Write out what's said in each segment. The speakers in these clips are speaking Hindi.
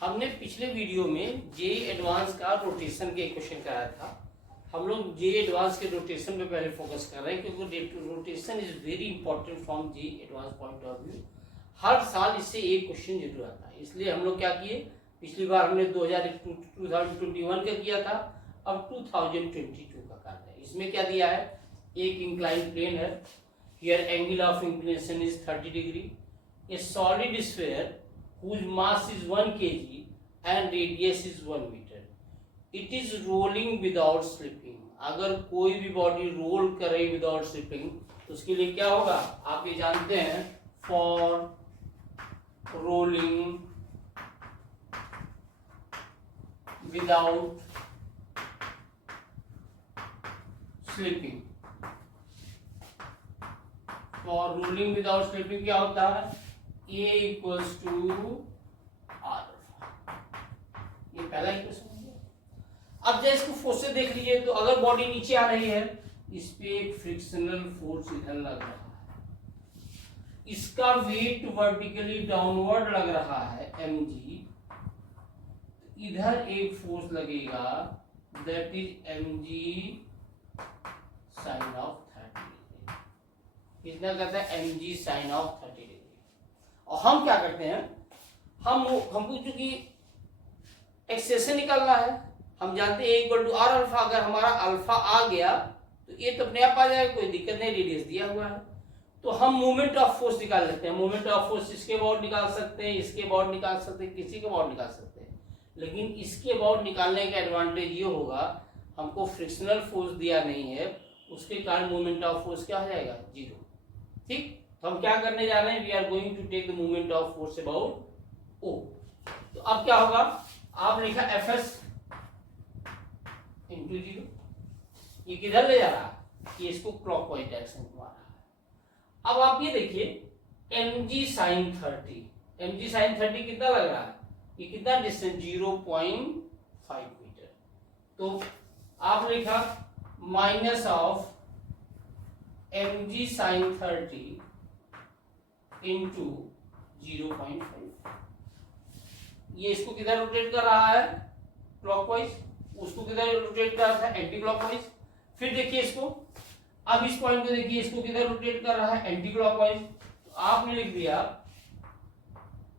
हमने पिछले वीडियो में जे एडवांस का रोटेशन के क्वेश्चन कराया था। हम लोग जे एडवांस के रोटेशन पे पहले फोकस कर रहे हैं क्योंकि rotation is very important from JEE advance point of view. हर साल इससे एक क्वेश्चन जरूर आता है, इसलिए हम लोग क्या किए, पिछली बार हमने 2021 का किया था, अब 2022 का कर रहे हैं। इसमें क्या दिया है, एक इंक्लाइन प्लेन है, here angle of inclination is 30 degree, A solid sphere whose mass is 1 kg and radius is 1 meter. It is rolling without slipping. अगर कोई भी बॉडी रोल करे विदाउट स्लिपिंग तो उसके लिए क्या होगा, आप ये जानते हैं, for rolling without slipping, for rolling without slipping क्या होता है, A इक्वल्स टू आर। ये पहला इक्वेशन है। अब जैसे इसको फोर्स से देख लीजिए, तो अगर बॉडी नीचे आ रही है, इस पे एक फ्रिक्शनल फोर्स इधर लग रहा है, इसका वेट वर्टिकली डाउनवर्ड लग रहा है mg, इधर एक फोर्स लगेगा that is mg sine of 30 degree. कितना कहता है, mg साइन ऑफ 30 डिग्री। और हम क्या करते हैं, हमको चूंकि एक्सेशन निकालना है, हम जानते हैं इक्वल टू आर अल्फा। अगर हमारा अल्फा आ गया तो ये तो अपने आप आ जाएगा, कोई दिक्कत नहीं, रेडियस दिया हुआ है। तो हम मोमेंट ऑफ फोर्स निकाल लेते हैं। मोमेंट ऑफ फोर्स इसके अबाउट निकाल सकते हैं, इसके अबाउट निकाल सकते हैं, किसी के अबाउट निकाल सकते हैं, लेकिन इसके अबाउट निकालने का एडवांटेज ये होगा, हमको फ्रिक्शनल फोर्स दिया नहीं है, उसके कारण मोमेंट ऑफ फोर्स क्या हो जाएगा, 0। ठीक, तो हम क्या करने जा रहे हैं, we are going to take the moment of force about O. तो अब क्या होगा, आप लिखा Fs इंटू 0, ये किधर ले जा रहा है, ये इसको क्लॉकवाइज डायरेक्शन घुमा रहा है। अब आप ये देखिए mg साइन 30, mg साइन 30 कितना लग रहा है, ये कितना डिस्टेंस, 0.5 मीटर। तो आप लिखा minus of mg sine 30 into 0.5। ये इसको किधर रोटेट कर रहा है, क्लॉकवाइज, उसको किधर रोटेट कर रहा है, एंटी क्लॉकवाइज। फिर देखिए इसको, अब इस पॉइंट को देखिए, इसको किधर रोटेट कर रहा है, एंटी क्लॉकवाइज। तो आपने लिख दिया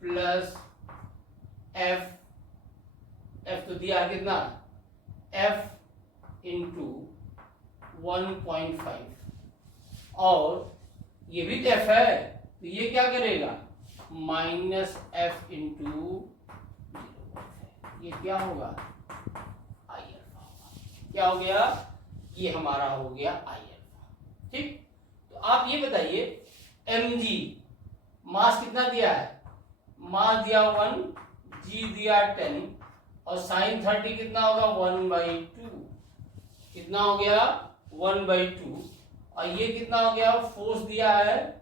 प्लस एफ तो दिया कितना, f इंटू 1.5, और ये भी तो f है, तो ये क्या करेगा, माइनस एफ इंटू 0.5। ये क्या होगा, आई अल्फा होगा। क्या हो गया, ये हमारा हो गया आई अल्फा। ठीक, तो आप ये बताइए, mg मास कितना दिया है, मास दिया 1, g दिया 10, और साइन 30 कितना होगा, 1/2। कितना हो गया, 1/2। और ये कितना हो गया, फोर्स दिया है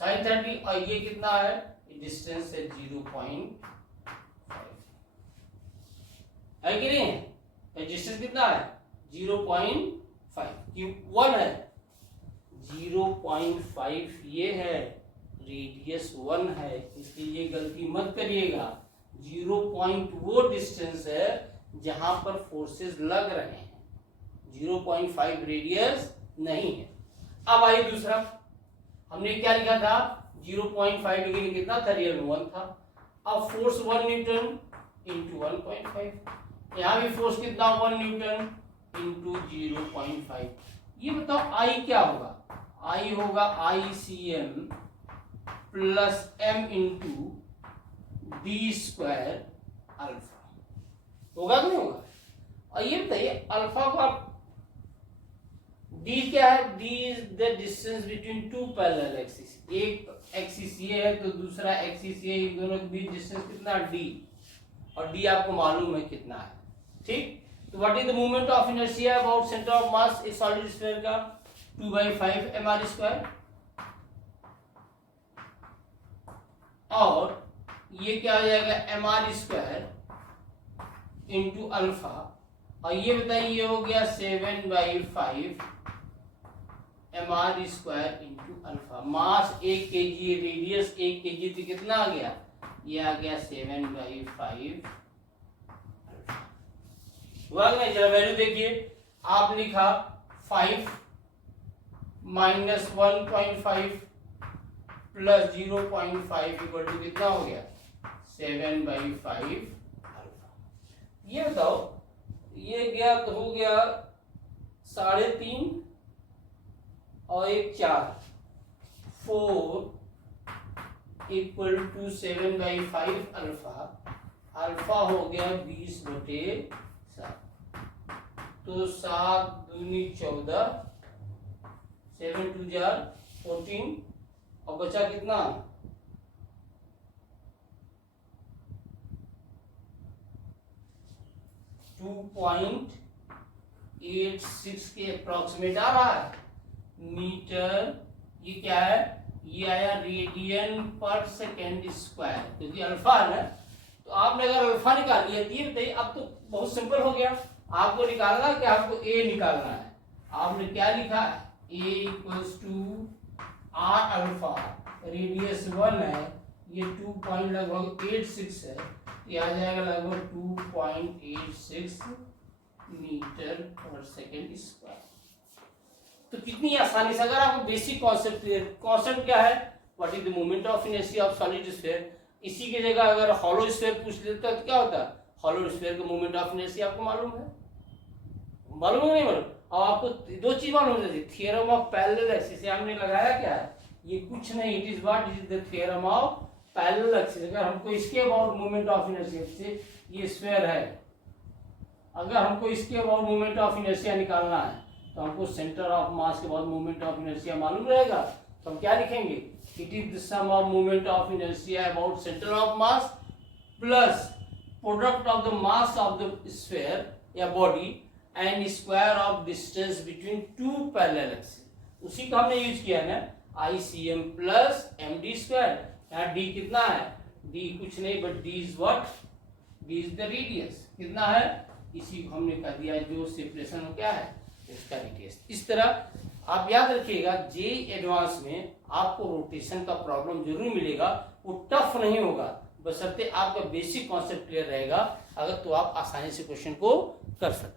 साइन 30, और ये कितना है, डिस्टेंस है 0.5 है कि नहीं, डिस्टेंस कितना है 0.5, क्यों 1 है, 0.5 ये है, रेडियस 1 है, इसलिए ये गलती मत करिएगा। 0. वो डिस्टेंस है जहां पर फोर्सेस लग रहे हैं, 0.5 रेडियस नहीं है। अब आइए दूसरा, हमने क्या लिखा था, 0.5 डिग्री कितना था, रियल 1 था। अब फोर्स 1 न्यूटन इंटू 1.5, यहाँ भी फोर्स कितना, 1 न्यूटन इंटू 0.5। ये बताओ आई क्या होगा, आई होगा ICM plus m into D square alpha, होगा कि नहीं होगा। और ये बताइए अल्फा को आप, d क्या है, d is the distance between two parallel axis. एक एक्सिस ये है तो दूसरा एक्सिस ये, इन दोनों के बीच डिस्टेंस कितना, d, और d आपको मालूम है कितना है। ठीक, तो what is the moment of inertia about centre of mass A solid sphere का, 2/5 mr²। और ये क्या हो जाएगा, mr² इंटू अल्फा, और ये बताइए ये हो गया 7/5 mr स्क्वायर इंटू अल्फा। मास 1 kg, रेडियस 1 kg, तो कितना आ गया? ये आ गया 7/5 अल्फा। हुआ कि नहीं? जरा वैल्यू देखिए, आप लिखा 5 माइनस 1.5 प्लस 0.5 इक्वल टू कितना हो गया? 7/5 अल्फा। ये बताओ, ये गया तो हो गया 3.5 और 1 4, 4 इक्वल टू 7/5 अल्फा। अल्फा हो गया 20/7, तो 7 दूनी 14, 7 2 जार 14, और बचा कितना? 2.86 के अप्रोक्सीमेट आ रहा है मीटर। ये क्या है? ये आया रेडियन पर सेकेंड स्क्वायर, क्योंकि अल्फा है ना। तो आपने अगर अल्फा निकाल लिया, ये बताइए, अब तो बहुत सिंपल हो गया। आपको निकालना है कि आपको ए निकालना है। आपने क्या लिखा है? A equals to R alpha, radius 1 है, ये 2.86 है, ये आ जाएगा लगभग 2.86 मीटर पर सेकेंड स्क्वायर। तो कितनी आसानी से, अगर आपको बेसिक कॉन्सेप्ट क्लियर, कॉन्सेप्ट क्या है? What is the moment of inertia of solid sphere. इसी की जगह अगर हॉलो स्फीयर पूछ लेता तो क्या होता? हॉलो स्फीयर का मोमेंट ऑफ इनर्शिया आपको मालूम है? मालूम है नहीं मालूम? और आपको दो चीज मालूम है, थ्योरम ऑफ पैरेलल एक्सिस। से हमने लगाया क्या है? ये कुछ नहीं, it is what is the theorem of parallel axis. अगर हमको इसके अबाउट मोमेंट ऑफ इनर्शिया, से ये स्फीयर है, अगर हमको इसके अबाउट मोमेंट ऑफ इनर्शिया निकालना है, तो हमको सेंटर ऑफ मास के बाद मोमेंट ऑफ इनर्शिया मालूम रहेगा। तो हम क्या लिखेंगे? It is the sum of moment of inertia about centre of mass plus product of the mass of the sphere या body and square of distance between two parallel axis. उसी का हमने यूज किया है ना, ICM प्लस MD स्क्वायर। यहाँ D कितना है? D कुछ नहीं but D is what? D is the radius. कितना है? इसी को हमने कह दिया जो सेपरेशन क्या है इसका रेडियस। इस तरह आप याद रखिएगा, जे एडवांस में आपको रोटेशन का प्रॉब्लम जरूर मिलेगा। वो टफ नहीं होगा, बशर्ते आपका बेसिक कॉन्सेप्ट क्लियर रहेगा, अगर तो आप आसानी से क्वेश्चन को कर सकते हैं।